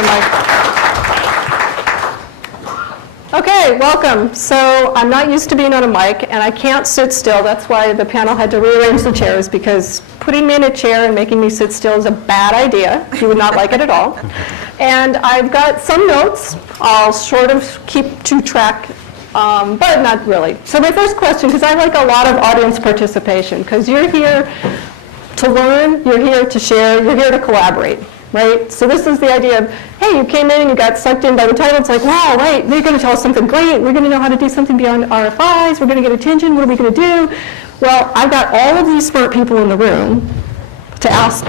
on, Mike. Okay, welcome. So I'm not used to being on a mic, and I can't sit still. That's why the panel had to rearrange the chairs, because putting me in a chair and making me sit still is a bad idea. You would not like it at all. And I've got some notes. I'll sort of keep to track, but not really. So my first question, because I like a lot of audience participation, because you're here to learn, you're here to share, you're here to collaborate. Right? So this is the idea of, hey, you came in and you got sucked in by the title. It's like, wow, right, they're going to tell us something great. We're going to know how to do something beyond RFIs. We're going to get attention. What are we going to do? Well, I've got all of these smart people in the room to ask,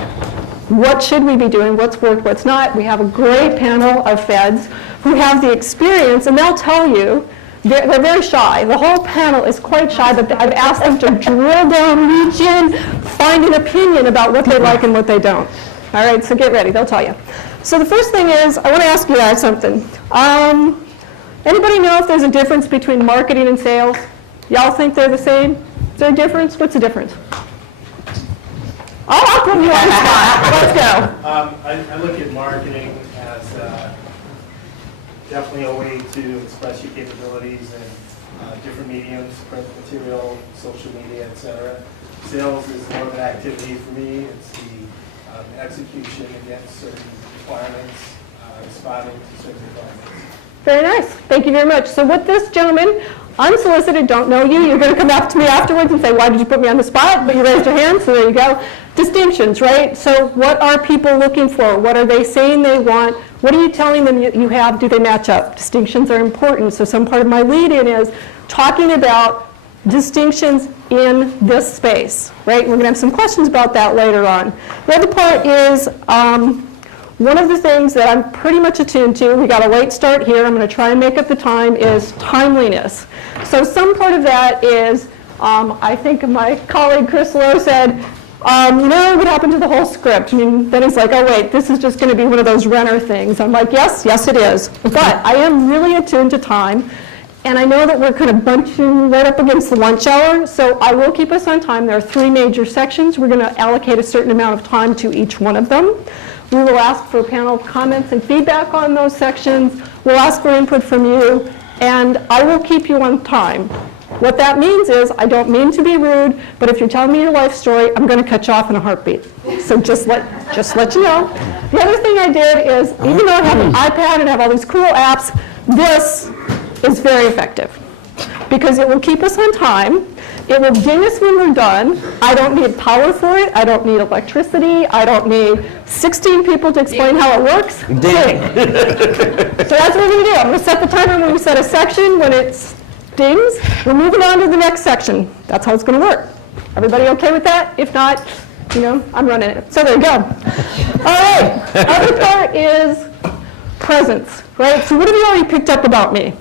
what should we be doing? What's worked? What's not? We have a great panel of feds who have the experience, and they'll tell you. They're very shy. The whole panel is quite shy, but I've asked them to drill down, reach in, find an opinion about what they like and what they don't. All right, so get ready, they'll tell you. So the first thing is, I want to ask you guys something. Anybody know if there's a difference between marketing and sales? Y'all think they're the same? Is there a difference? What's the difference? I'll put you on the spot. Let's go. I look at marketing as definitely a way to express your capabilities in different mediums, print material, social media, etc. Sales is more of an activity for me. It's the execution against certain requirements, responding to certain requirements. Very nice. Thank you very much. So with this gentleman, unsolicited, don't know you. You're going to come up to me afterwards and say, why did you put me on the spot? But you raised your hand, so there you go. Distinctions, right? So what are people looking for? What are they saying they want? What are you telling them you have? Do they match up? Distinctions are important. So some part of my lead-in is talking about distinctions in this space, right? We're going to have some questions about that later on. The other part is one of the things that I'm pretty much attuned to, we got a late start here, I'm going to try and make up the time, is timeliness. So some part of that is, I think my colleague Chris Lowe said, you know, what happened to the whole script? I mean, then he's like, oh wait, this is just going to be one of those Renner things. I'm like, yes, yes it is. But I am really attuned to time. And I know that we're kind of bunching right up against the lunch hour, so I will keep us on time. There are 3 major sections. We're going to allocate a certain amount of time to each one of them. We will ask for panel comments and feedback on those sections. We'll ask for input from you, and I will keep you on time. What that means is, I don't mean to be rude, but if you're telling me your life story, I'm going to cut you off in a heartbeat. So just let you know. The other thing I did is, even though I have an iPad and have all these cool apps, this is very effective because it will keep us on time. It will ding us when we're done. I don't need power for it. I don't need electricity. I don't need 16 people to explain how it works. Ding. So that's what we're going to do. I'm going to set the timer when we set a section. When it dings, we're moving on to the next section. That's how it's going to work. Everybody okay with that? If not, you know, I'm running it. So there you go. All right. Other part is presence, right? So what have you already picked up about me?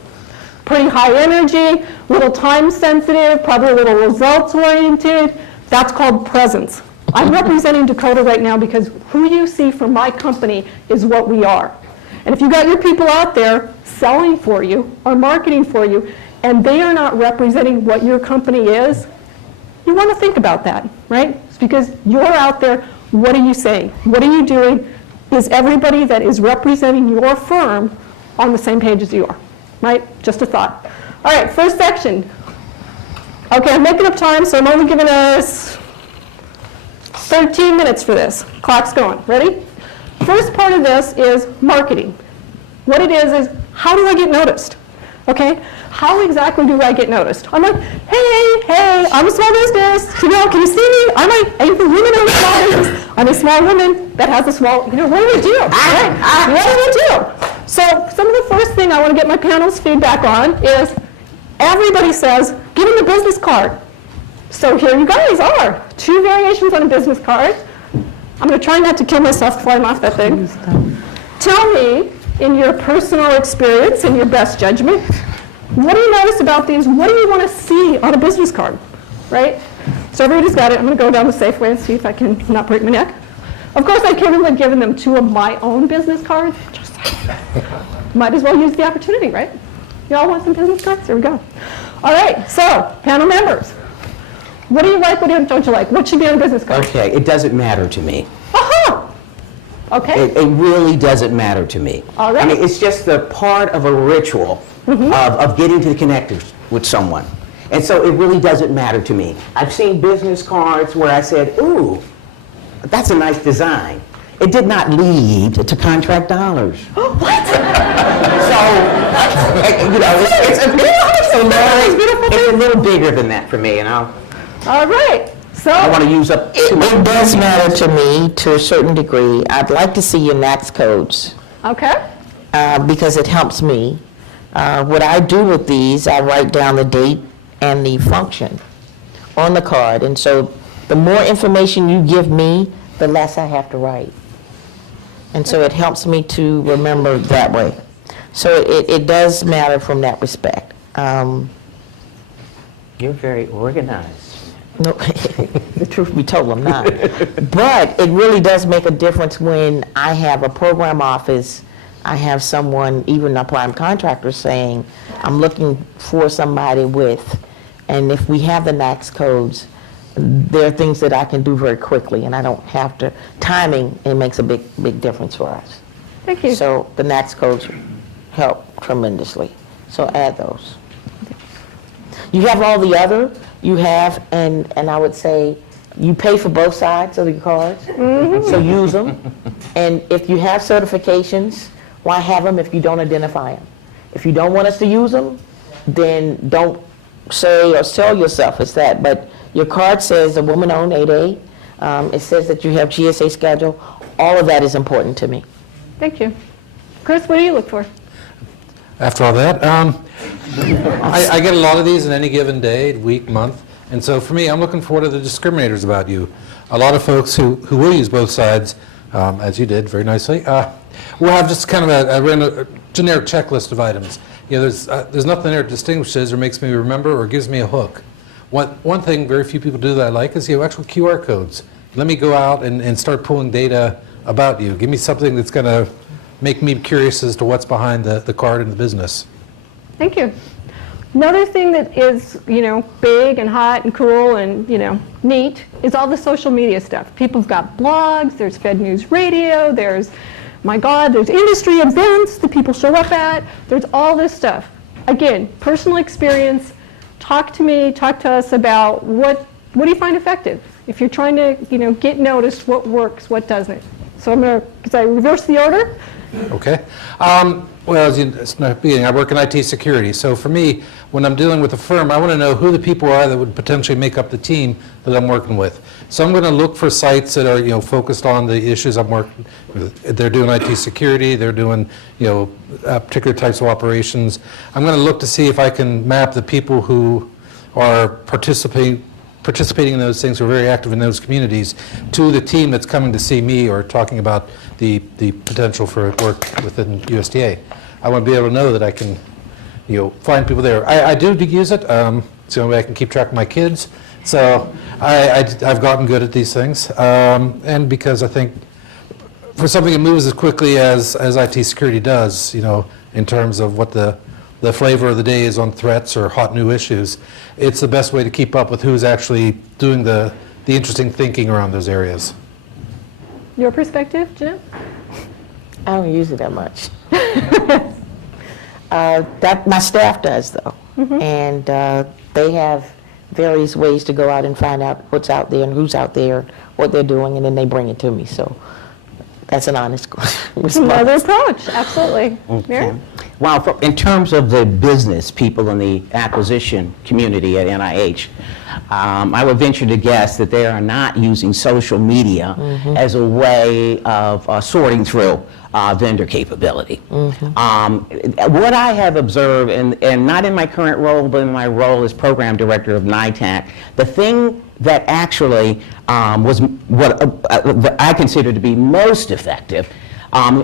Pretty high energy, little time sensitive, probably a little results oriented. That's called presence. I'm representing Dakota right now because who you see for my company is what we are. And if you got your people out there selling for you or marketing for you and they are not representing what your company is, you want to think about that, right? It's because you're out there, what are you saying? What are you doing? Is everybody that is representing your firm on the same page as you are? Right? Just a thought. All right, first section. Okay, I'm making up time, so I'm only giving us 13 minutes for this. Clock's going. Ready? First part of this is marketing. What it is how do I get noticed? Okay? How exactly do I get noticed? I'm like, hey, I'm a small business. You know, can you see me? I'm a woman in a small business. I'm a small woman that has a small, you know, what do we do? Right? What do we do? So some of the first thing I want to get my panel's feedback on is everybody says, give me the business card. So here you guys are. 2 variations on a business card. I'm going to try not to kill myself before I'm off that thing. Tell me, in your personal experience, in your best judgment, what do you notice about these? What do you want to see on a business card, right? So everybody's got it. I'm going to go down the safe way and see if I can not break my neck. Of course, I could have given them 2 of my own business cards. Just might as well use the opportunity, right? You all want some business cards? There we go. All right, so panel members. What do you like? What don't you like? What should be on a business card? Okay, it doesn't matter to me. Aha! Okay. It really doesn't matter to me. All right. I mean, it's just a part of a ritual of getting to connect with someone. And so it really doesn't matter to me. I've seen business cards where I said, ooh, that's a nice design. It did not lead to contract dollars. What? So, you know, it's a little bigger than that for me, you know. All right. So I want to use up too much. It does matter to me to a certain degree. I'd like to see your NAICS codes okay. because it helps me. What I do with these, I write down the date and the function on the card. And so the more information you give me, the less I have to write. And so it helps me to remember that way. So it does matter from that respect. You're very organized. No, the truth be told, I'm not. But it really does make a difference when I have a program office, I have someone, even a prime contractor, saying, I'm looking for somebody with, and if we have the NAICS codes, there are things that I can do very quickly, and I don't have to, timing, it makes a big difference for us. Thank you. So the NAICS codes help tremendously. So add those. You have all the other, you have, and I would say, you pay for both sides of your cards, so use them. And if you have certifications, why have them if you don't identify them? If you don't want us to use them, then don't say or sell yourself as that. But your card says a woman-owned 8A, it says that you have GSA schedule. All of that is important to me. Thank you. Chris, what do you look for? After all that, I get a lot of these in any given day, week, month, and so for me, I'm looking for what are the discriminators about you. A lot of folks who will use both sides, as you did very nicely, will have just kind of a generic checklist of items. You know, there's nothing there that distinguishes or makes me remember or gives me a hook. One thing very few people do that I like is actual QR codes. Let me go out and start pulling data about you. Give me something that's going to make me curious as to what's behind the card and the business. Thank you. Another thing that is, big and hot and cool and, neat is all the social media stuff. People've got blogs, there's Fed News Radio, there's industry events that people show up at. There's all this stuff. Again, personal experience. Talk to me, talk to us about what do you find effective? If you're trying to, get noticed, what works, what doesn't. So I'm going to, because I reverse the order. Okay. Well, as it's not beginning, I work in IT security. So for me, when I'm dealing with a firm, I want to know who the people are that would potentially make up the team that I'm working with. So I'm going to look for sites that are, focused on the issues I'm working with. They're doing IT security. They're doing, particular types of operations. I'm going to look to see if I can map the people who are participating in those things, who are very active in those communities, to the team that's coming to see me or talking about the potential for work within USDA. I want to be able to know that I can, find people there. I do use it. It's the only way I can keep track of my kids. So I've gotten good at these things. And because I think for something that moves as quickly as IT security does, in terms of what the flavor of the day is on threats or hot new issues, it's the best way to keep up with who's actually doing the interesting thinking around those areas. Your perspective, Jeanette? I don't use it that much. That my staff does, though. And they have various ways to go out and find out what's out there and who's out there, what they're doing, and then they bring it to me. So that's an honest response. Another approach, absolutely. Mary? Okay. Well, in terms of the business people in the acquisition community at NIH, I would venture to guess that they are not using social media as a way of sorting through vendor capability. What I have observed, and not in my current role, but in my role as program director of NITAC, the thing that actually was what I consider to be most effective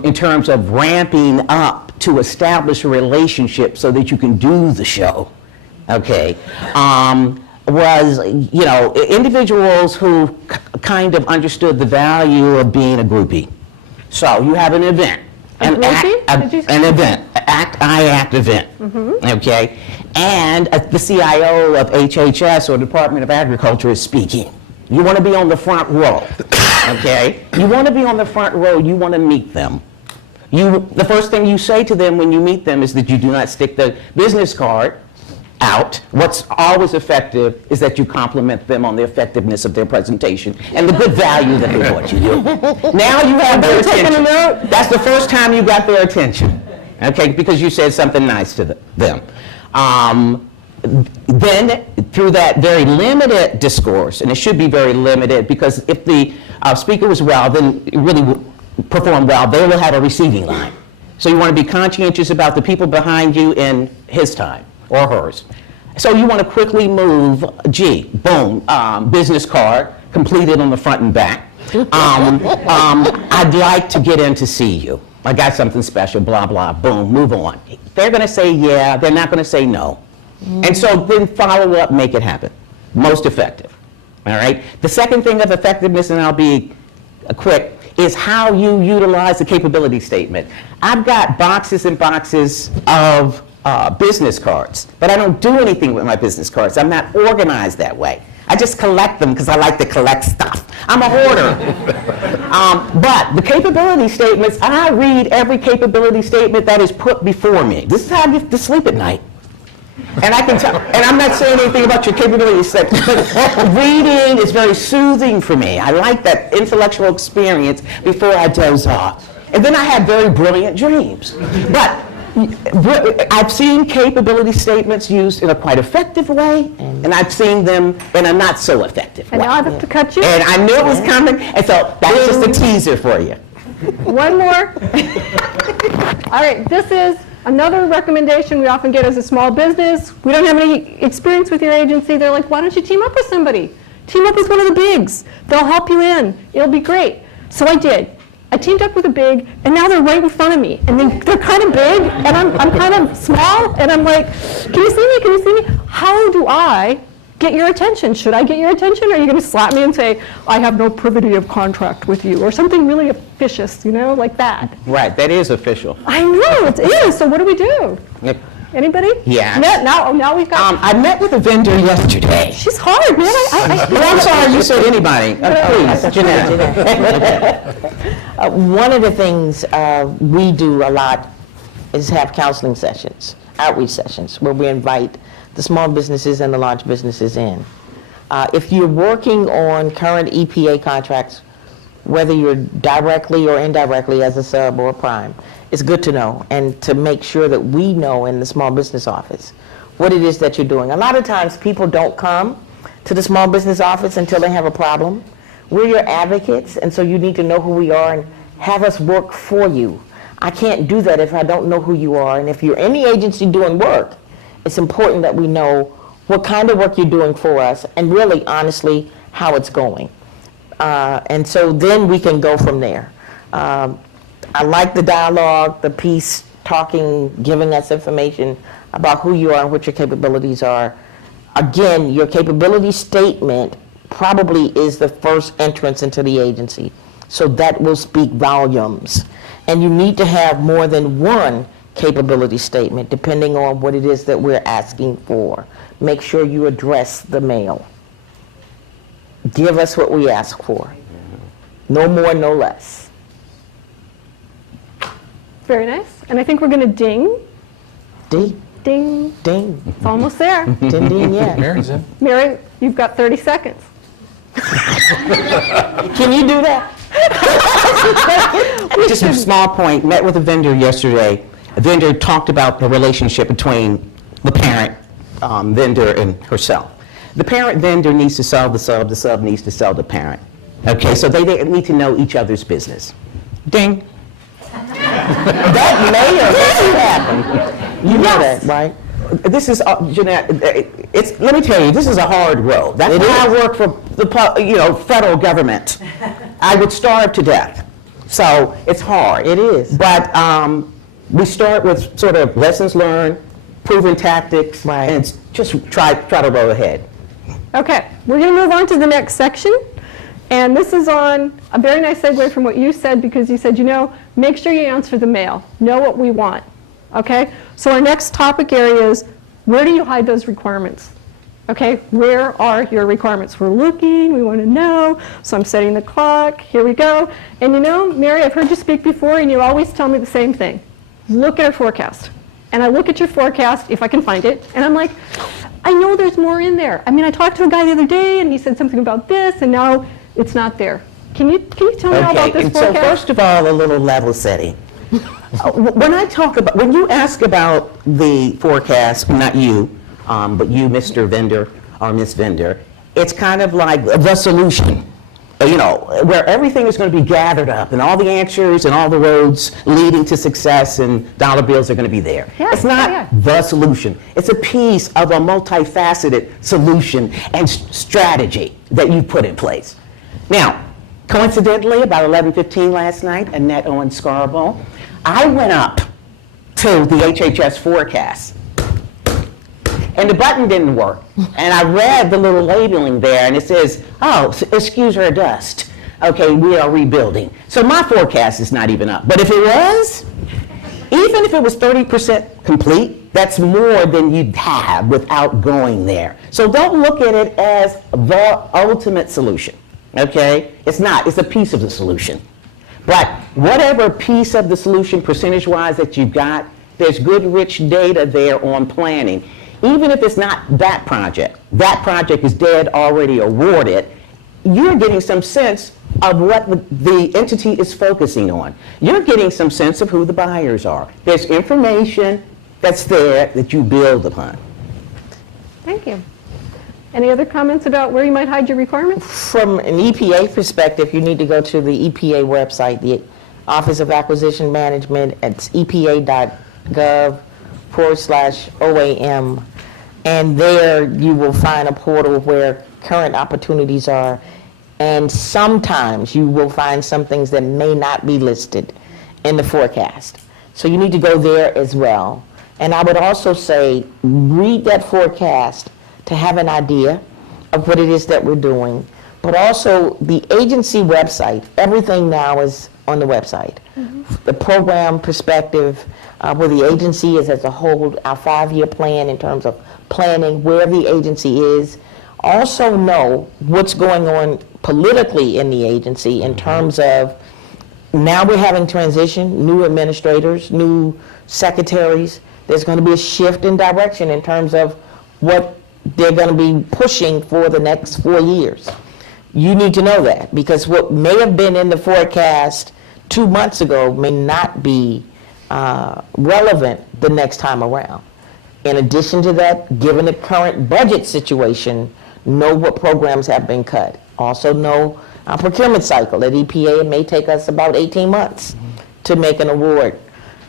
in terms of ramping up to establish a relationship so that you can do the show, okay, was, individuals who kind of understood the value of being a groupie. So you have an event. An event, act event, okay? And the CIO of HHS or Department of Agriculture is speaking. You want to be on the front row. okay? You want to be on the front row, you want to meet them. The first thing you say to them when you meet them is that you do not stick the business card out. What's always effective is that you compliment them on the effectiveness of their presentation and the good value that they brought you. Now you have their attention. That's the first time you got their attention, okay, because you said something nice to them. Then, through that very limited discourse, and it should be very limited, because if the speaker was well, then it really performed well, they will have a receiving line. So you want to be conscientious about the people behind you in his time or hers. So you want to quickly move, boom, business card, completed on the front and back. I'd like to get in to see you. I got something special, blah, blah, boom, move on. They're going to say yeah, they're not going to say no. And so then follow up, make it happen. Most effective, all right? The second thing of effectiveness, and I'll be quick, is how you utilize the capability statement. I've got boxes and boxes of business cards, but I don't do anything with my business cards. I'm not organized that way. I just collect them because I like to collect stuff. I'm a hoarder. But the capability statements, I read every capability statement that is put before me. This is how I get to sleep at night. And I can tell, and I'm not saying anything about your capability statement, but reading is very soothing for me. I like that intellectual experience before I doze off. And then I have very brilliant dreams. But I've seen capability statements used in a quite effective way, and I've seen them in a not so effective way. And now I have to cut you. And I knew it was coming, and so that's just a teaser for you. One more. All right, this is another recommendation we often get as a small business. We don't have any experience with your agency. They're like, why don't you team up with somebody? Team up with one of the bigs. They'll help you in. It'll be great. So I did. I teamed up with a big, and now they're right in front of me. And they're kind of big, and I'm kind of small, and I'm like, can you see me? Can you see me? How do I get your attention? Should I get your attention? Or are you going to slap me and say, I have no privity of contract with you, or something really officious, you know, like that? Right, that is official. I know, it is. So what do we do? Anybody? Yeah. Now we've got... I met with a vendor yesterday. She's hard, man. I'm sorry, you said anybody. Please, Jeanette. One of the things we do a lot is have counseling sessions, outreach sessions, where we invite the small businesses and the large businesses in. If you're working on current EPA contracts, whether you're directly or indirectly as a sub or a prime, it's good to know and to make sure that we know in the small business office what it is that you're doing. A lot of times people don't come to the small business office until they have a problem. We're your advocates, and so you need to know who we are and have us work for you. I can't do that if I don't know who you are, and if you're in the agency doing work, it's important that we know what kind of work you're doing for us and really, honestly, how it's going. And so then we can go from there. I like the dialogue, the piece, talking, giving us information about who you are and what your capabilities are. Again, your capability statement probably is the first entrance into the agency. So that will speak volumes. And you need to have more than one capability statement, depending on what it is that we're asking for. Make sure you address the mail. Give us what we ask for. No more, no less. Very nice. And I think we're going to ding. Ding. Ding. Ding. It's almost there. Ding, ding, yeah. Mary's in. Mary, you've got 30 seconds. Can you do that? Just a small point, met with a vendor yesterday. A vendor talked about the relationship between the parent vendor and herself. The parent vendor needs to sell the sub needs to sell the parent. Okay, so they need to know each other's business. Ding. That may or may happen. You know that, right? This is, Jeanette, let me tell you, this is a hard road. That's why I work for the federal government. I would starve to death. So it's hard. It is. But we start with sort of lessons learned, proven tactics, right, and just try to roll ahead. Okay, we're going to move on to the next section. And this is on a very nice segue from what you said, because you said, make sure you answer the mail. Know what we want. Okay? So our next topic area is, where do you hide those requirements? Okay, where are your requirements? We're looking, we want to know, so I'm setting the clock, here we go. And you know, Mary, I've heard you speak before, and you always tell me the same thing. Look at a forecast. And I look at your forecast, if I can find it, and I'm like, I know there's more in there. I mean, I talked to a guy the other day, and he said something about this, and now it's not there. Can you tell me all about this and so forecast? first of all, a little level setting. When you ask about the forecast, not you, but you, Mr. Vendor or Miss Vendor, it's kind of like the solution, you know, where everything is going to be gathered up and all the answers and all the roads leading to success and dollar bills are going to be there. Yeah, it's not yeah. the solution. It's a piece of a multifaceted solution and strategy that you put in place. Now, coincidentally, about 11:15 last night, Annette Owen Scarborough, I went up to the HHS forecast, and the button didn't work. And I read the little labeling there, and it says, oh, excuse our dust. Okay, we are rebuilding. So my forecast is not even up. But if it was, even if it was 30% complete, that's more than you'd have without going there. So don't look at it as the ultimate solution. Okay? It's not. It's a piece of the solution. But whatever piece of the solution, percentage-wise, that you've got, there's good, rich data there on planning. Even if it's not that project is dead, already awarded, you're getting some sense of what the entity is focusing on. You're getting some sense of who the buyers are. There's information that's there that you build upon. Thank you. Any other comments about where you might hide your requirements? From an EPA perspective, you need to go to the EPA website, the Office of Acquisition Management. It's epa.gov/OAM. And there you will find a portal where current opportunities are. And sometimes you will find some things that may not be listed in the forecast. So you need to go there as well. And I would also say, read that forecast to have an idea of what it is that we're doing. But also the agency website, everything now is on the website. The program perspective, where the agency is as a whole, our 5-year plan in terms of planning where the agency is. Also know what's going on politically in the agency in terms of now we're having transition, new administrators, new secretaries. There's going to be a shift in direction in terms of what they're going to be pushing for the next 4 years. You need to know that, because what may have been in the forecast 2 months ago may not be relevant the next time around. In addition to that, given the current budget situation, know what programs have been cut. Also know our procurement cycle at EPA. It may take us about 18 months to make an award.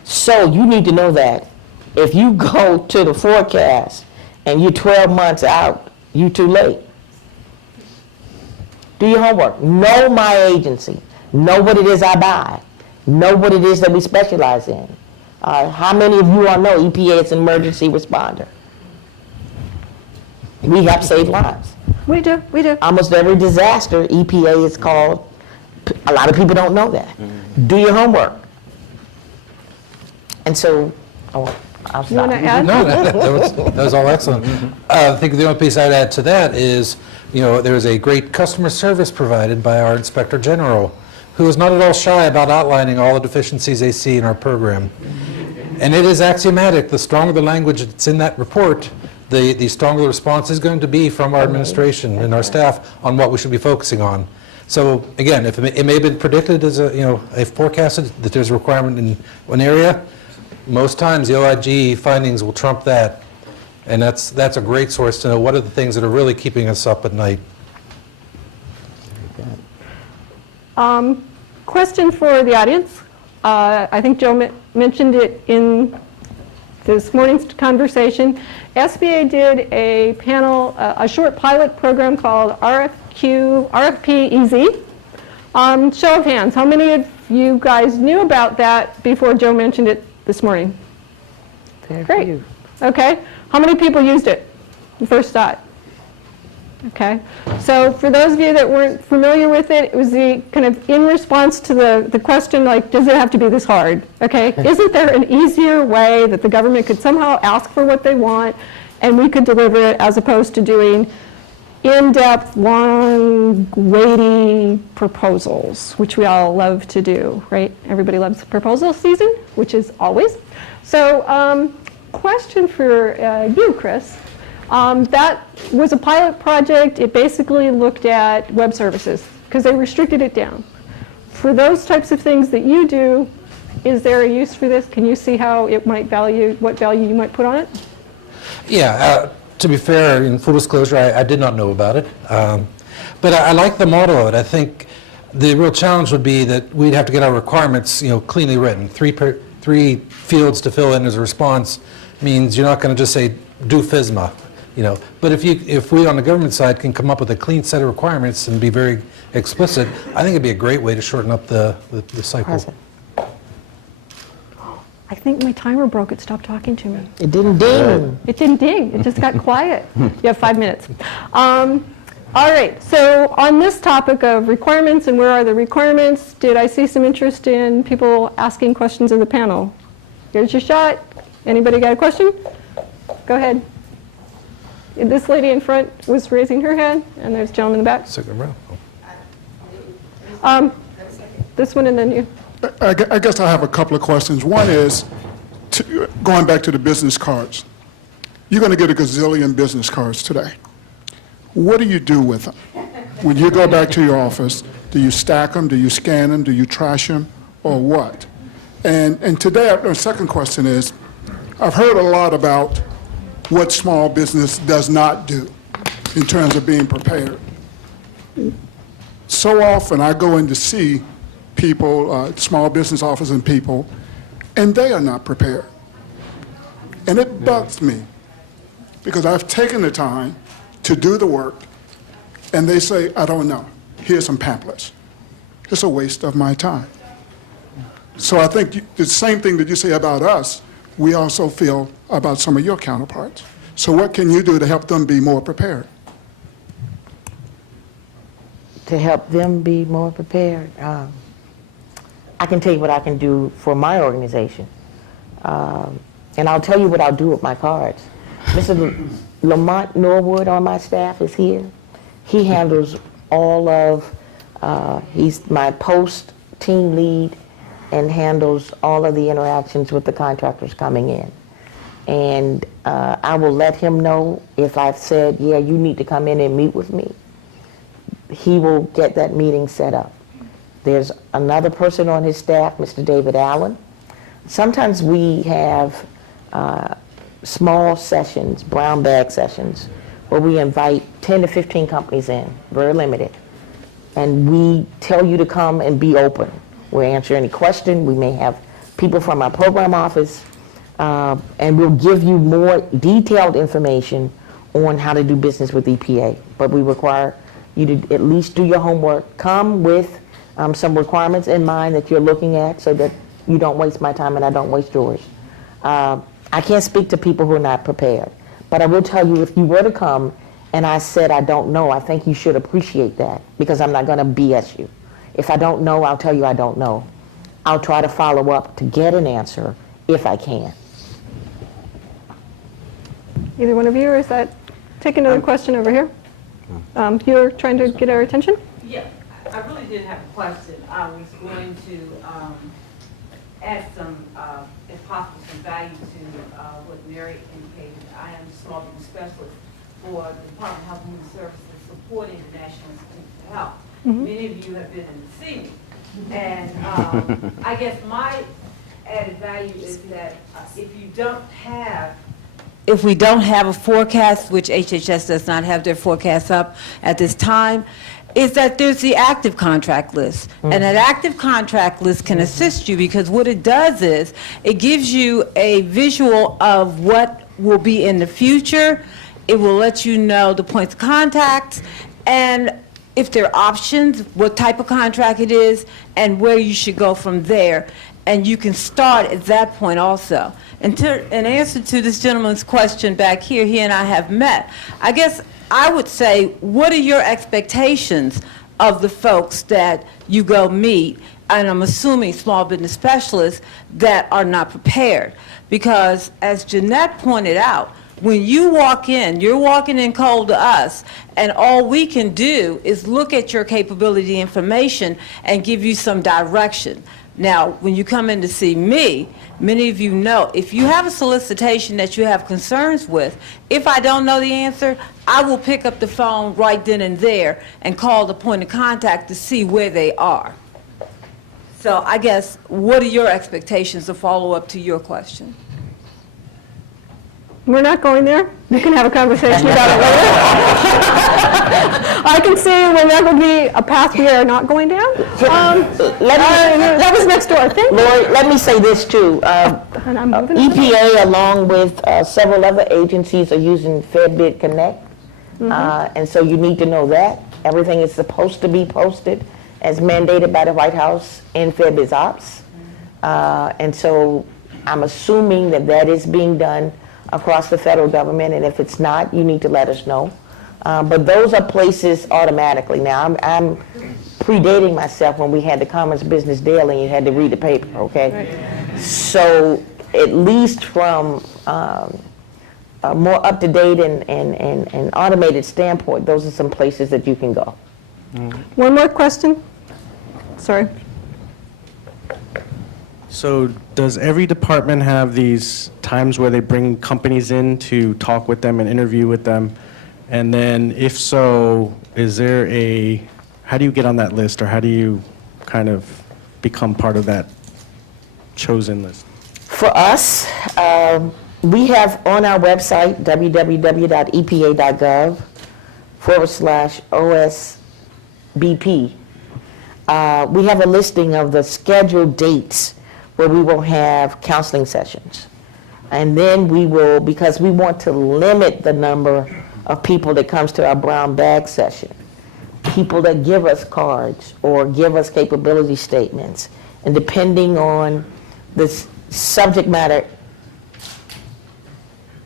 So you need to know that. If you go to the forecast and you're 12 months out, you're too late. Do your homework. Know my agency. Know what it is I buy. Know what it is that we specialize in. How many of you all know EPA is an emergency responder? We help save lives. We do. Almost every disaster, EPA is called. A lot of people don't know that. Do your homework. And so, I'll stop. You want to add? No, that was all excellent. I think the only piece I'd add to that is, you know, there is a great customer service provided by our Inspector General, who is not at all shy about outlining all the deficiencies they see in our program. And it is axiomatic, the stronger the language that's in that report, the stronger the response is going to be from our administration and our staff on what we should be focusing on. So again, if it may have been predicted as a forecasted that there's a requirement in one area, most times the OIG findings will trump that. And that's a great source to know what are the things that are really keeping us up at night. Question for the audience. I think Joe mentioned it in this morning's conversation. SBA did a panel, a short pilot program called RFP Easy. Show of hands, how many of you guys knew about that before Joe mentioned it this morning? Great. Okay. How many people used it? The first thought. Okay. So for those of you that weren't familiar with it, it was the kind of in response to the question, like, does it have to be this hard? Okay. Isn't there an easier way that the government could somehow ask for what they want, and we could deliver it as opposed to doing in-depth, long, weighty proposals, which we all love to do, right? Everybody loves proposal season, which is always. So question for you, Chris. That was a pilot project. It basically looked at web services because they restricted it down. For those types of things that you do, is there a use for this? Can you see how it might what value you might put on it? Yeah, to be fair, in full disclosure, I did not know about it. But I like the model of it. I think the real challenge would be that we'd have to get our requirements, cleanly written. Three fields to fill in as a response means you're not going to just say, do FSMA, But if we on the government side can come up with a clean set of requirements and be very explicit, I think it'd be a great way to shorten up the cycle. Present. I think my timer broke. It stopped talking to me. It didn't ding. It didn't ding. It just got quiet. You have 5 minutes. All right. So on this topic of requirements and where are the requirements, did I see some interest in people asking questions of the panel? Here's your shot. Anybody got a question? Go ahead. This lady in front was raising her hand, and there's a gentleman in the back. Second row. This one and then you. I guess I have a couple of questions. One is, going back to the business cards. You're going to get a gazillion business cards today. What do you do with them? When you go back to your office, do you stack them? Do you scan them? Do you trash them? Or what? And today, our second question is, I've heard a lot about what small business does not do in terms of being prepared. So often I go in to see people, small business owners and people, and they are not prepared. And it bugs me because I've taken the time to do the work and they say, I don't know, here's some pamphlets. It's a waste of my time. So I think the same thing that you say about us, we also feel about some of your counterparts. So what can you do to help them be more prepared? To help them be more prepared. I can tell you what I can do for my organization. And I'll tell you what I'll do with my cards. Mr. Lamont Norwood on my staff is here. He handles all of, he's my post team lead and handles all of the interactions with the contractors coming in. And I will let him know if I've said, yeah, you need to come in and meet with me. He will get that meeting set up. There's another person on his staff, Mr. David Allen. Sometimes we have small sessions, brown bag sessions, where we invite 10 to 15 companies in, very limited. And we tell you to come and be open. We'll answer any question. We may have people from our program office, and we'll give you more detailed information on how to do business with EPA. But we require you to at least do your homework. Come with some requirements in mind that you're looking at so that you don't waste my time and I don't waste yours. I can't speak to people who are not prepared, but I will tell you if you were to come and I said I don't know, I think you should appreciate that because I'm not going to BS you. If I don't know, I'll tell you I don't know. I'll try to follow up to get an answer if I can. Either one of you, or is that, take another question over here. You're trying to get our attention? Yeah, I really didn't have a question. I was going to add some, if possible, some value to what Mary indicated. I am a small business specialist for the Department of Health and Human Services supporting the National Institute for Health. Many of you have been in the city. And I guess my added value is that if we don't have a forecast, which HHS does not have their forecast up at this time, is that there's the active contract list. And that active contract list can assist you because what it does is it gives you a visual of what will be in the future. It will let you know the points of contact and if there are options, what type of contract it is, and where you should go from there. And you can start at that point also. In answer to this gentleman's question back here, he and I have met. I guess I would say, what are your expectations of the folks that you go meet, and I'm assuming small business specialists that are not prepared? Because as Jeanette pointed out, When you walk in, you're walking in cold to us, and all we can do is look at your capability information and give you some direction. Now, when you come in to see me, many of you know, if you have a solicitation that you have concerns with, if I don't know the answer, I will pick up the phone right then and there and call the point of contact to see where they are. So I guess, what are your expectations to follow up to your question? We're not going there. You can have a conversation about it later. I can see where that would be a path we are not going down. That was next door, I think. Lori, let me say this too. And I'm moving on. EPA, along with several other agencies, are using FedBid Connect. And so you need to know that. Everything is supposed to be posted as mandated by the White House in FedBid's Ops. And so I'm assuming that that is being done across the federal government, and if it's not, you need to let us know. But those are places automatically. Now, I'm predating myself when we had the Commerce Business Daily and you had to read the paper, okay? Right. So at least from a more up-to-date and automated standpoint, those are some places that you can go. One more question? Sorry. So does every department have these times where they bring companies in to talk with them and interview with them? And then if so, how do you get on that list, or how do you kind of become part of that chosen list? For us, we have on our website, www.epa.gov/OSBP, we have a listing of the scheduled dates where we will have counseling sessions. And then we will, because we want to limit the number of people that comes to our brown bag session, people that give us cards or give us capability statements, and depending on the subject matter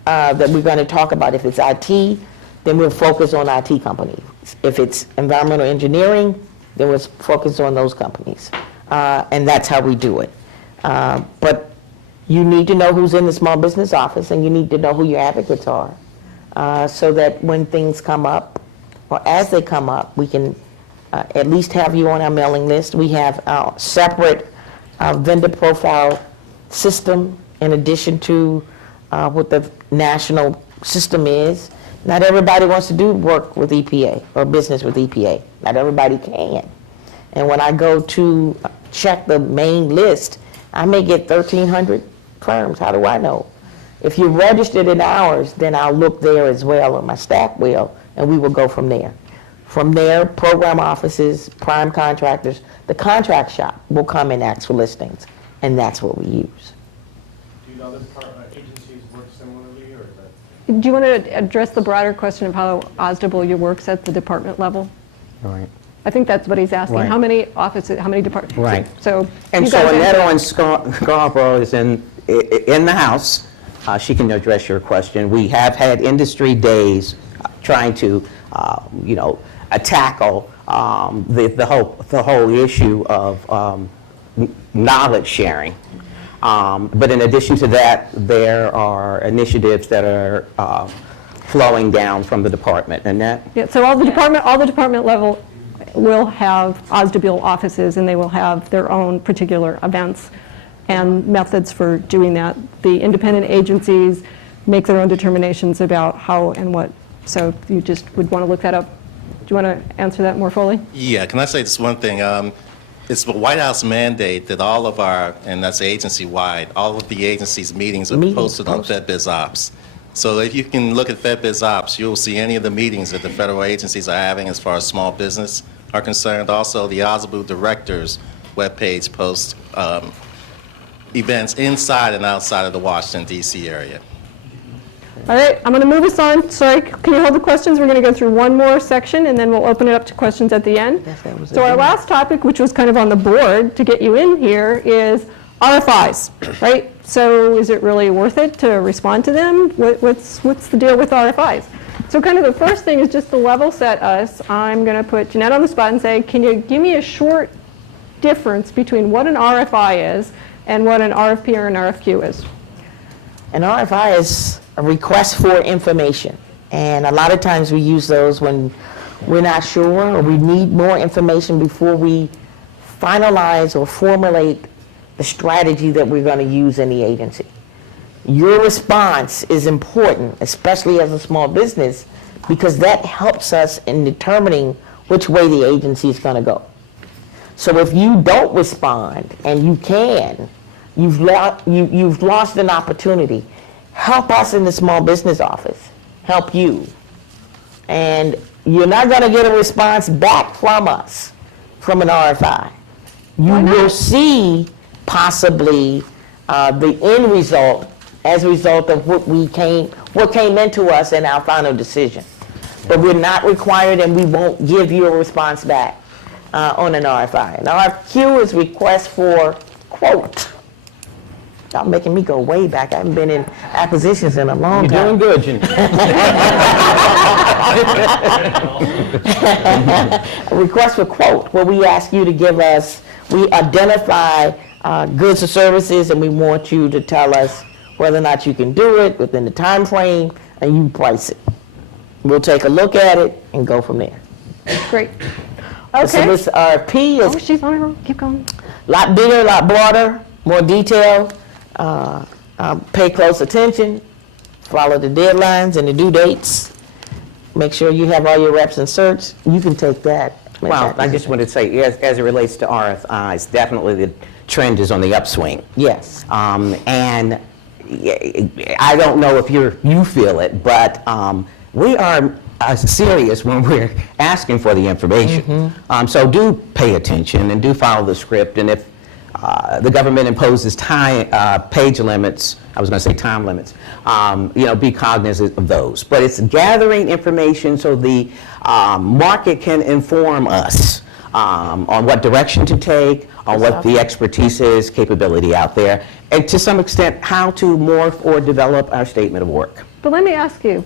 that we're going to talk about, if it's IT, then we'll focus on IT companies. If it's environmental engineering, then we'll focus on those companies. And that's how we do it. But you need to know who's in the small business office, and you need to know who your advocates are, so that when things come up, or as they come up, we can at least have you on our mailing list. We have our separate vendor profile system in addition to what the national system is. Not everybody wants to do work with EPA or business with EPA. Not everybody can. And when I go to check the main list, I may get 1,300 firms. How do I know? If you're registered in ours, then I'll look there as well, or my staff will, and we will go from there. From there, program offices, prime contractors, the contract shop will come and ask for listings, and that's what we use. Do you know the agencies work similarly, or is that? Do you want to address the broader question of how OSDW works at the department level? Right. I think that's what he's asking. Right. How many offices, how many departments? Right. So, And you so guys Annette answer. on Scarborough is in the House. She can address your question. We have had industry days trying to, tackle the whole issue of knowledge sharing. But in addition to that, there are initiatives that are flowing down from the department. Annette? Yeah, so all the department level will have OSDW offices, and they will have their own particular events and methods for doing that. The independent agencies make their own determinations about how and what. So you just would want to look that up. Do you want to answer that more fully? Yeah, can I say just one thing? It's the White House mandate that all of our, and that's agency-wide, all of the agencies' meetings are posted on FedBiz Ops. So if you can look at FedBiz Ops, you'll see any of the meetings that the federal agencies are having as far as small business are concerned. Also, the OSBU directors webpage posts events inside and outside of the Washington, D.C. area. All right, I'm going to move us on. Sorry, can you hold the questions? We're going to go through one more section, and then we'll open it up to questions at the end. So our last topic, which was kind of on the board to get you in here, is RFIs, right? So is it really worth it to respond to them? What's the deal with RFIs? So kind of the first thing is just to level set us. I'm going to put Jeanette on the spot and say, can you give me a short difference between what an RFI is and what an RFP or an RFQ is? An RFI is a request for information. And a lot of times we use those when we're not sure or we need more information before we finalize or formulate the strategy that we're going to use in the agency. Your response is important, especially as a small business, because that helps us in determining which way the agency is going to go. So if you don't respond, and you can, you've lost an opportunity. Help us in the small business office. Help you. And you're not going to get a response back from us, from an RFI. You will see possibly the end result as a result of what came into us in our final decision. But we're not required, and we won't give you a response back on an RFI. An RFQ is request for quote. Y'all making me go way back. I haven't been in acquisitions in a long time. You're doing good, Jenny. A request for quote, where we ask you to give us, we identify goods or services, and we want you to tell us whether or not you can do it within the time frame, and you price it. We'll take a look at it and go from there. Great. So Okay. this RFP Oh, is she's on her own. Keep going. a lot bigger, a lot broader, more detailed. Pay close attention, follow the deadlines and the due dates. Make sure you have all your reps and certs. You can take that. Well, I just wanted to say, as it relates to RFIs, definitely the trend is on the upswing. Yes. And I don't know if you feel it, but we are serious when we're asking for the information. So do pay attention and do follow the script. And if the government imposes page limits, I was going to say time limits, be cognizant of those. But it's gathering information so the market can inform us on what direction to take, on what the expertise is, capability out there, and to some extent how to morph or develop our statement of work. But let me ask you,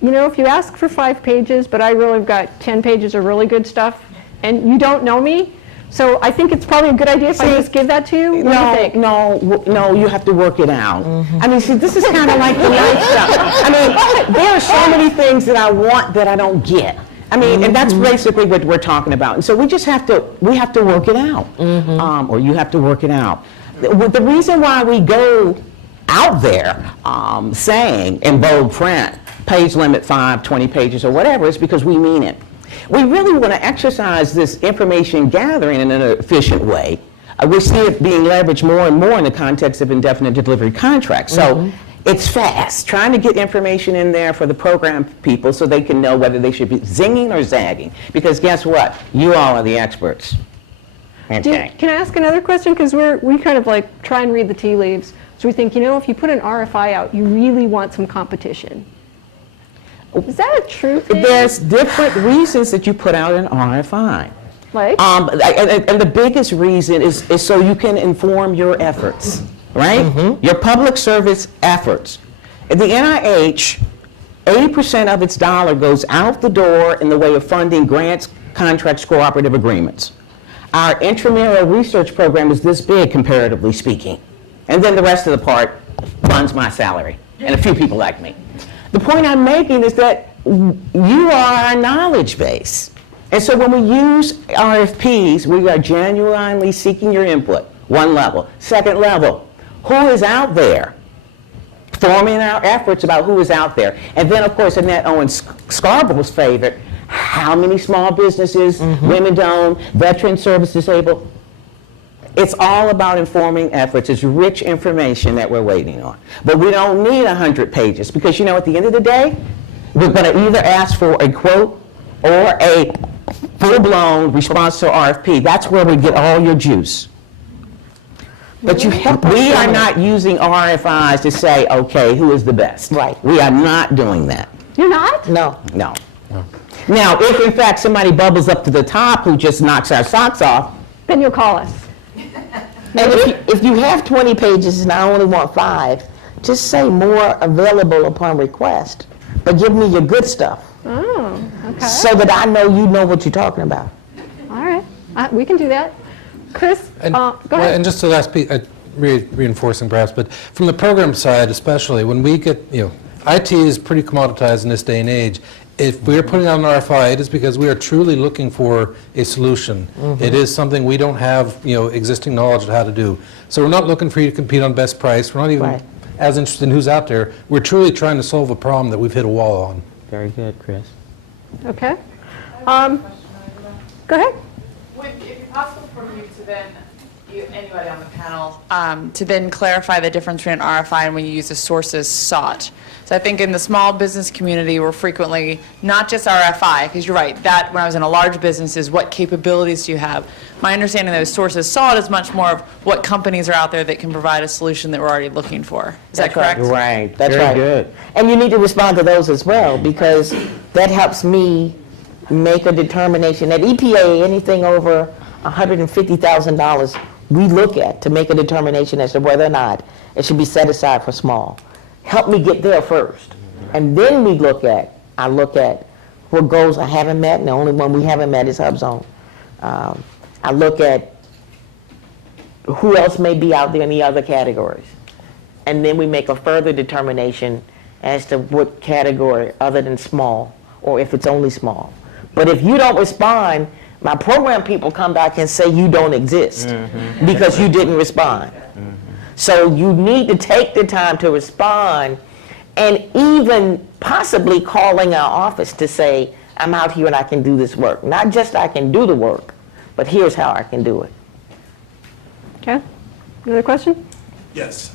if you ask for 5 pages, but I really have got 10 pages of really good stuff, and you don't know me, so I think it's probably a good idea if I just give that to you? What do you think? No, you have to work it out. I mean, see, this is kind of like the nice stuff. I mean, there are so many things that I want that I don't get. I mean, and that's basically what we're talking about. And so we just have to work it out, or you have to work it out. The reason why we go out there saying in bold print, page limit 5, 20 pages or whatever, is because we mean it. We really want to exercise this information gathering in an efficient way. We see it being leveraged more and more in the context of indefinite delivery contracts. So it's fast, trying to get information in there for the program people so they can know whether they should be zinging or zagging. Because guess what? You all are the experts. Okay. Can I ask another question? Because we kind of like try and read the tea leaves. So we think, if you put an RFI out, you really want some competition. Is that a true thing? There's different reasons that you put out an RFI. Like? And the biggest reason is so you can inform your efforts, right? Your public service efforts. At the NIH, 80% of its dollar goes out the door in the way of funding grants, contracts, cooperative agreements. Our intramural research program is this big, comparatively speaking. And then the rest of the part funds my salary and a few people like me. The point I'm making is that you are our knowledge base. And so when we use RFPs, we are genuinely seeking your input, one level. Second level, who is out there? Forming our efforts about who is out there. And then, of course, Annette Owen Scarborough's favorite, how many small businesses, women-owned, veteran service disabled? It's all about informing efforts. It's rich information that we're waiting on. But we don't need 100 pages because, at the end of the day, we're going to either ask for a quote or a full-blown response to RFP. That's where we get all your juice. But we are not using RFIs to say, okay, who is the best? Right. We are not doing that. You're not? No. No. Now, if in fact somebody bubbles up to the top who just knocks our socks off, Then you'll call us. And if you have 20 pages and I only want 5, just say more available upon request. But give me your good stuff Oh, okay. so that I know you know what you're talking about. All right. We can do that. Chris, And, go ahead. and just the last piece, reinforcing perhaps, but from the program side especially, when we get, IT is pretty commoditized in this day and age. If we're putting out an RFI, it is because we are truly looking for a solution. It is something we don't have, existing knowledge of how to do. So we're not looking for you to compete on best price. We're not even Right. as interested in who's out there. We're truly trying to solve a problem that we've hit a wall on. Very good, Chris. Okay. Go ahead. Would it be possible for you to then, anybody on the panel, to then clarify the difference between an RFI and when you use the sources sought? So I think in the small business community, we're frequently, not just RFI, because you're right, that when I was in a large business is what capabilities do you have? My understanding of those sources sought is much more of what companies are out there that can provide a solution that we're already looking for. Is that correct? Right. That's Very right. good. And you need to respond to those as well, because that helps me make a determination. At EPA, anything over $150,000, we look at to make a determination as to whether or not it should be set aside for small. Help me get there first. And then I look at what goals I haven't met, and the only one we haven't met is HubZone. I look at who else may be out there in the other categories. And then we make a further determination as to what category other than small, or if it's only small. But if you don't respond, my program people come back and say you don't exist because you didn't respond. So you need to take the time to respond, and even possibly calling our office to say, I'm out here and I can do this work. Not just I can do the work, but here's how I can do it. Okay. Another question? Yes.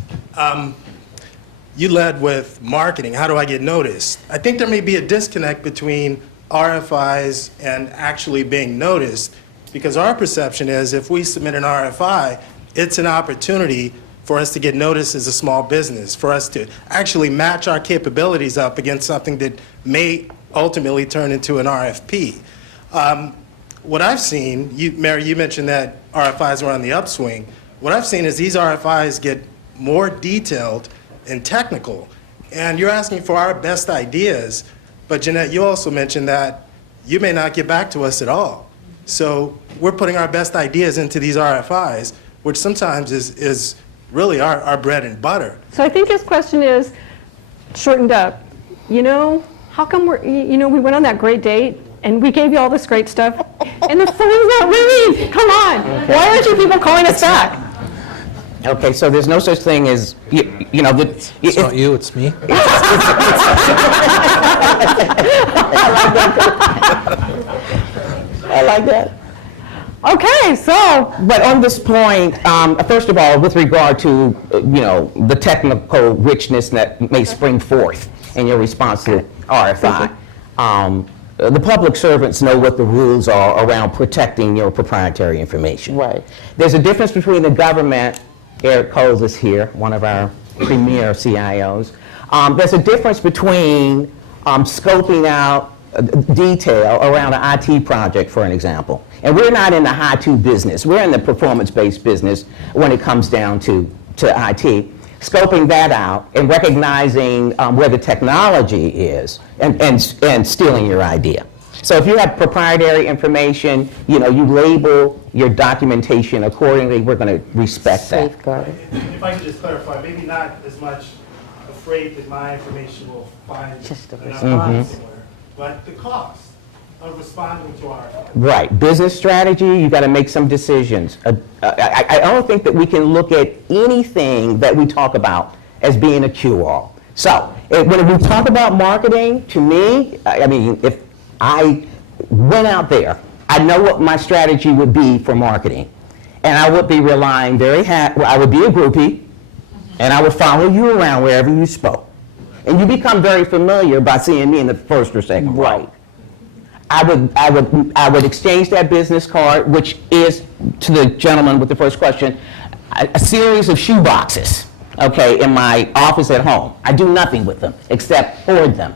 You led with marketing. How do I get noticed? I think there may be a disconnect between RFIs and actually being noticed, because our perception is if we submit an RFI, it's an opportunity for us to get noticed as a small business, for us to actually match our capabilities up against something that may ultimately turn into an RFP. What I've seen, Mary, you mentioned that RFIs were on the upswing. What I've seen is these RFIs get more detailed and technical, and you're asking for our best ideas, but Jeanette, you also mentioned that you may not get back to us at all. So we're putting our best ideas into these RFIs, which sometimes is really our bread and butter. So I think his question is shortened up. How come we went on that great date and we gave you all this great stuff and the phone's not ringing? Come on. Okay. Why aren't you people calling us back? Okay, so there's no such thing as, It's not you, it's me. I like that. Okay, so. But on this point, first of all, with regard to, the technical richness that may spring forth in your response to RFI, the public servants know what the rules are around protecting your proprietary information. Right. There's a difference between the government. Eric Coles is here, one of our premier CIOs. There's a difference between scoping out detail around an IT project, for an example. And we're not in the how-to business. We're in the performance-based business when it comes down to IT. Scoping that out and recognizing where the technology is and stealing your idea. So if you have proprietary information, you label your documentation accordingly, we're going to respect that. Safeguard it. If I could just clarify, maybe not as much afraid that my information will find an somewhere, but the cost of responding to our Right. Business strategy, you got to make some decisions. I don't think that we can look at anything that we talk about as being a cure-all. So when we talk about marketing, to me, if I went out there, I know what my strategy would be for marketing. And I would be relying I would be a groupie, and I would follow you around wherever you spoke. And you become very familiar by seeing me in the first or second row. Right. I would exchange that business card, which is, to the gentleman with the first question, a series of shoe boxes, okay, in my office at home. I do nothing with them except hoard them.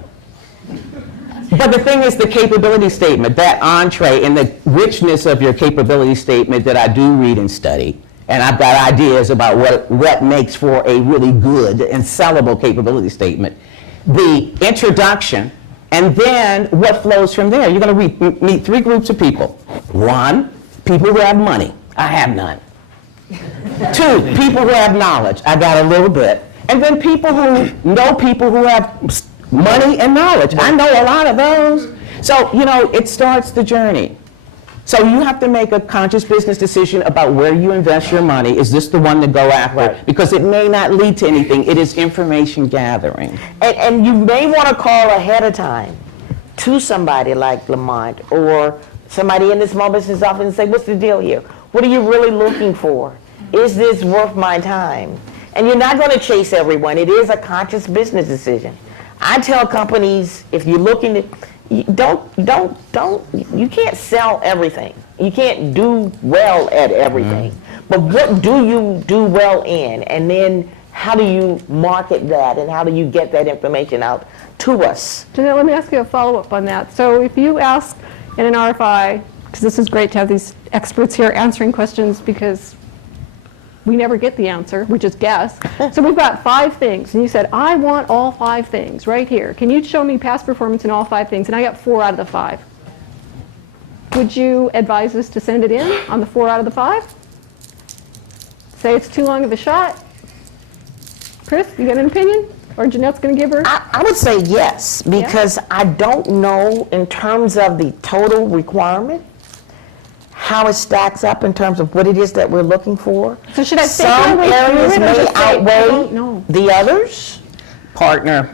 But the thing is the capability statement, that entree and the richness of your capability statement that I do read and study, and I've got ideas about what makes for a really good and sellable capability statement. The introduction, and then what flows from there. You're going to meet three groups of people. One, people who have money. I have none. Two, people who have knowledge. I got a little bit. And then people who know people who have money and knowledge. I know a lot of those. So, it starts the journey. So you have to make a conscious business decision about where you invest your money. Is this the one to go after? Right. Because it may not lead to anything. It is information gathering. And you may want to call ahead of time to somebody like Lamont or somebody in the small business office and say, what's the deal here? What are you really looking for? Is this worth my time? And you're not going to chase everyone. It is a conscious business decision. I tell companies, if you're looking to, you can't sell everything. You can't do well at everything. But what do you do well in? And then how do you market that and how do you get that information out to us? Janelle, let me ask you a follow-up on that. So if you ask in an RFI, because this is great to have these experts here answering questions because we never get the answer, we just guess. So we've got 5 things, and you said, I want all 5 things right here. Can you show me past performance in all 5 things? And I got 4 out of the 5. Would you advise us to send it in on the 4 out of the 5? Say it's too long of a shot? Chris, you got an opinion? Or Jeanette's going to give her? I would say yes, because I don't know in terms of the total requirement, how it stacks up in terms of what it is that we're looking for. So should I say some areas may don't outweigh know? the others, Partner.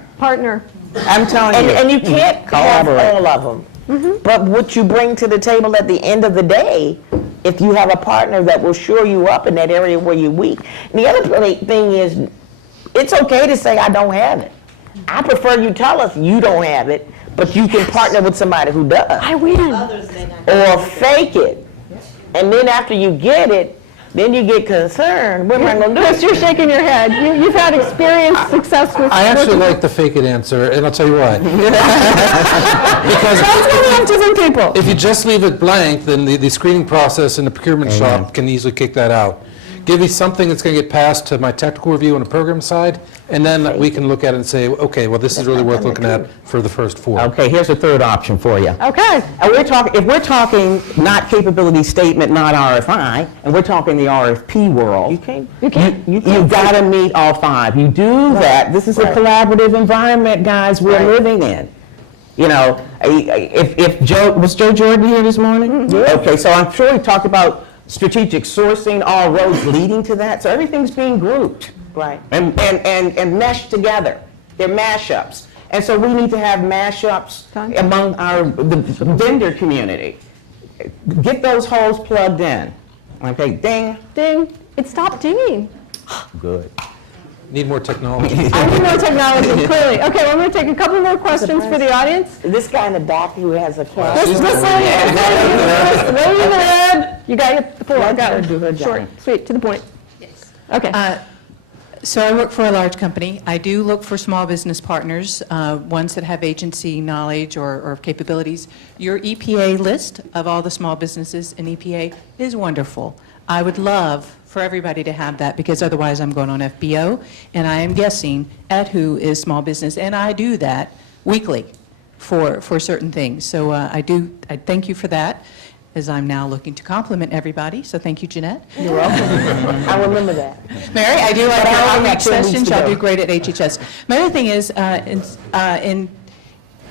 I'm telling you. and you can't have Collaborate. all of them. But what you bring to the table at the end of the day, if you have a partner that will shore you up in that area where you're weak. And the other thing is, it's okay to say I don't have it. I prefer you tell us you don't have it, but you can partner with somebody who does. I win. Or fake it. And then after you get it, then you get concerned. What am I going to do? Chris, you're shaking your head. You've had experience, success with... I actually like the fake it answer, and I'll tell you why. Because That's going to have different people. if you just leave it blank, then the screening process in the procurement shop can easily kick that out. Give me something that's going to get passed to my technical review on the program side, and then we can look at it and say, okay, well, this is really worth looking at for the first 4. Okay, here's a third option for you. Okay. And if we're talking not capability statement, not RFI, and we're talking the RFP world, you got to meet all 5. You do that. This is a collaborative environment, guys, we're living in. If Joe, was Joe Jordan here this morning? Yeah. Okay, so I'm sure he talked about strategic sourcing, all roads leading to that. So everything's being grouped. Right. And meshed together. They're mashups. And so we need to have mashups among the vendor community. Get those holes plugged in. Okay, ding. Ding. It stopped dinging. Good. Need more technology. I need more technology, clearly. Okay, well, I'm going to take a couple more questions for the audience. This guy in the back who has a cat. Wait a minute. You got to get the 4. I got it. Short, sweet, to the point. Yes. Okay. So I work for a large company. I do look for small business partners, ones that have agency knowledge or capabilities. Your EPA list of all the small businesses in EPA is wonderful. I would love for everybody to have that, because otherwise I'm going on FBO and I am guessing at who is small business, and I do that weekly for certain things. So I thank you for that, as I'm now looking to compliment everybody. So thank you, Jeanette. You're welcome. I remember that. Mary, I do like But I your only outreach got 2 weeks sessions. to Y'all go. do great at HHS. My other thing is,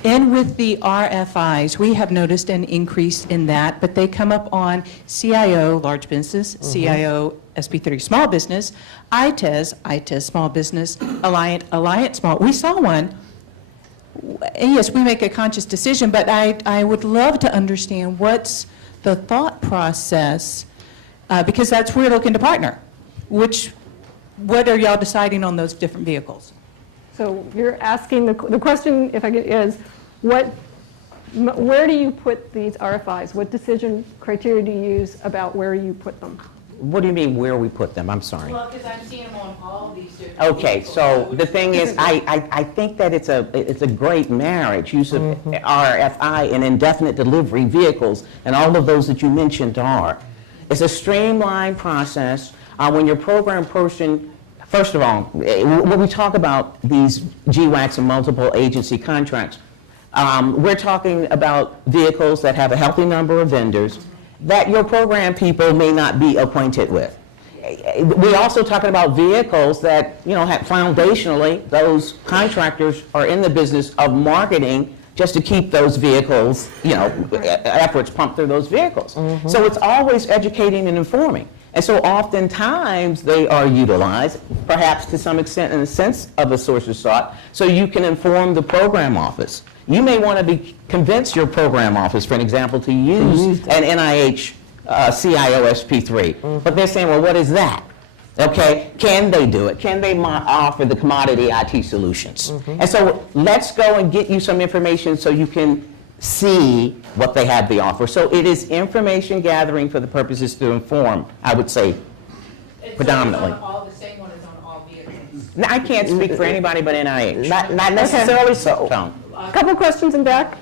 in with the RFIs, we have noticed an increase in that, but they come up on CIO, large business, CIO, SB30, small business, ITES, small business, Alliant, small. We saw one. And yes, we make a conscious decision, but I would love to understand what's the thought process, because that's where we're looking to partner. What are y'all deciding on those different vehicles? So you're asking, the question, if I get, is where do you put these RFIs? What decision criteria do you use about where you put them? What do you mean where we put them? I'm sorry. Well, because I'm seeing them on all these different Okay, vehicles. so the thing is, I think that it's a great marriage, use of RFI and indefinite delivery vehicles, and all of those that you mentioned are. It's a streamlined process. When your program person, first of all, when we talk about these GWACs and multiple agency contracts, we're talking about vehicles that have a healthy number of vendors that your program people may not be acquainted with. we also talking about vehicles that, foundationally, those contractors are in the business of marketing just to keep those vehicles, efforts pumped through those vehicles. So it's always educating and informing. And so oftentimes they are utilized, perhaps to some extent in the sense of a source of sought, so you can inform the program office. You may want to convince your program office, for an example, to use an NIH CIOSP3. But they're saying, well, what is that? Okay, can they do it? Can they offer the commodity IT solutions? And so let's go and get you some information so you can see what they have to offer. So it is information gathering for the purposes to inform, I would say, predominantly. The same one is on all vehicles. Now, I can't speak for anybody but NIH. Not necessarily so. So, Couple questions in back.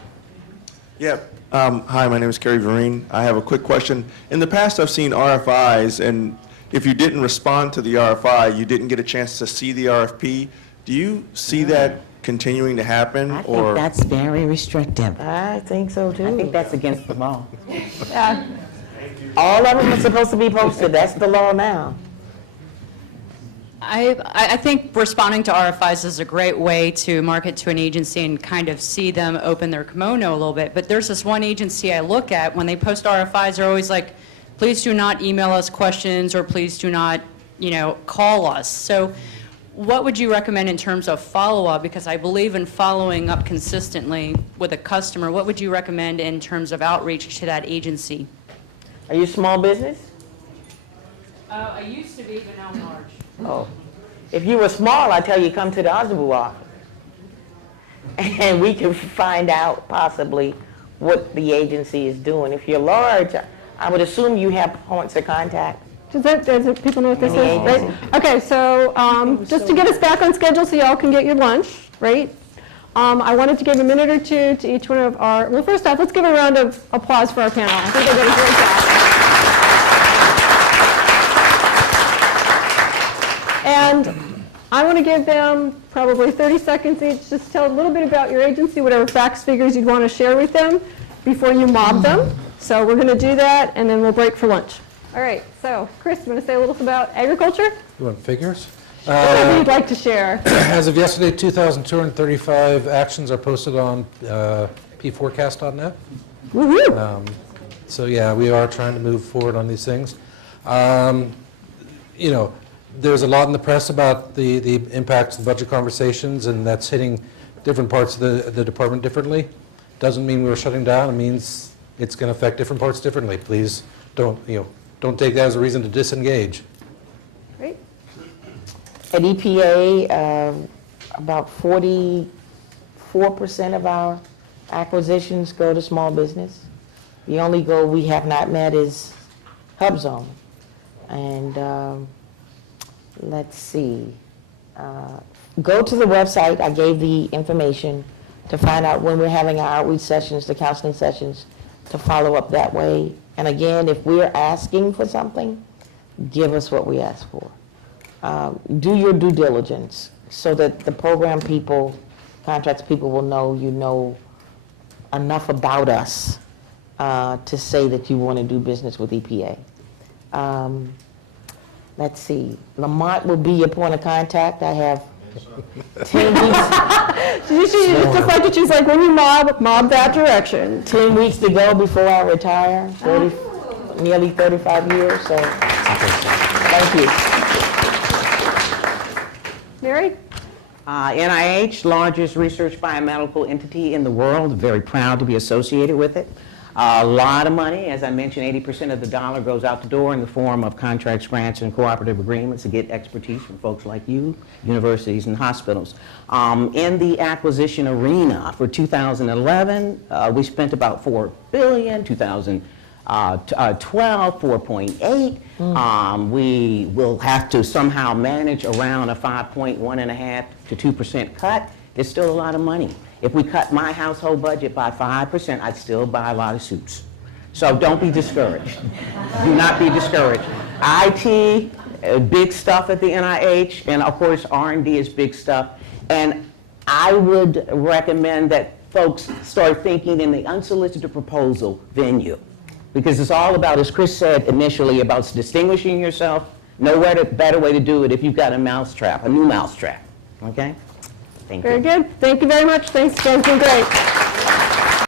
Yeah. Hi, my name is Kerry Vereen. I have a quick question. In the past, I've seen RFIs, and if you didn't respond to the RFI, you didn't get a chance to see the RFP. Do you see that continuing to happen? I think that's very restrictive. I think so too. I think that's against the law. All of them are supposed to be posted. That's the law now. I think responding to RFIs is a great way to market to an agency and kind of see them open their kimono a little bit. But there's this one agency I look at, when they post RFIs, they're always like, please do not email us questions, or please do not, call us. So what would you recommend in terms of follow-up? Because I believe in following up consistently with a customer. What would you recommend in terms of outreach to that agency? Are you a small business? I used to be, but now I'm large. Oh. If you were small, I tell you, come to the Oswald office. And we can find out possibly what the agency is doing. If you're large, I would assume you have points of contact. Does people know what this is? Right? Okay, so just to get us back on schedule so y'all can get your lunch, right? I wanted to give a minute or two to each one of our, well, first off, let's give a round of applause for our panel. I think they did a great job. And I want to give them probably 30 seconds each, just tell a little bit about your agency, whatever facts, figures you'd want to share with them before you mob them. So we're going to do that, and then we'll break for lunch. All right, so Chris, you want to say a little about agriculture? You want figures? Whatever you'd like to share. As of yesterday, 2,235 actions are posted on pforecast.net. Woo-hoo. So yeah, we are trying to move forward on these things. There's a lot in the press about the impacts of budget conversations, and that's hitting different parts of the department differently. Doesn't mean we're shutting down. It means it's going to affect different parts differently. Please don't take that as a reason to disengage. Great. At EPA, about 44% of our acquisitions go to small business. The only goal we have not met is Hub Zone. And let's see. Go to the website. I gave the information to find out when we're having our outreach sessions, the counseling sessions, to follow up that way. And again, if we're asking for something, give us what we ask for. Do your due diligence so that the program people, contracts people will know you know enough about us to say that you want to do business with EPA. Let's see. Lamont will be your point of contact. I have 10 weeks. She just deflected. She's like, when you mob that direction. 10 weeks to go before I retire. Nearly 35 years. So, thank you. Mary? NIH, largest research biomedical entity in the world. Very proud to be associated with it. A lot of money, as I mentioned, 80% of the dollar goes out the door in the form of contracts, grants, and cooperative agreements to get expertise from folks like you, universities, and hospitals. In the acquisition arena for 2011, we spent about $4 billion, 2012, 4.8. We will have to somehow manage around a 5.1.5% to 2% cut. It's still a lot of money. If we cut my household budget by 5%, I'd still buy a lot of suits. So don't be discouraged. Do not be discouraged. IT, big stuff at the NIH, and of course R&D is big stuff. And I would recommend that folks start thinking in the unsolicited proposal venue, because it's all about, as Chris said initially, about distinguishing yourself, better way to do it if you've got a mousetrap, a new mousetrap, okay? Thank you. Very good. Thank you very much. Thanks, you guys, been great.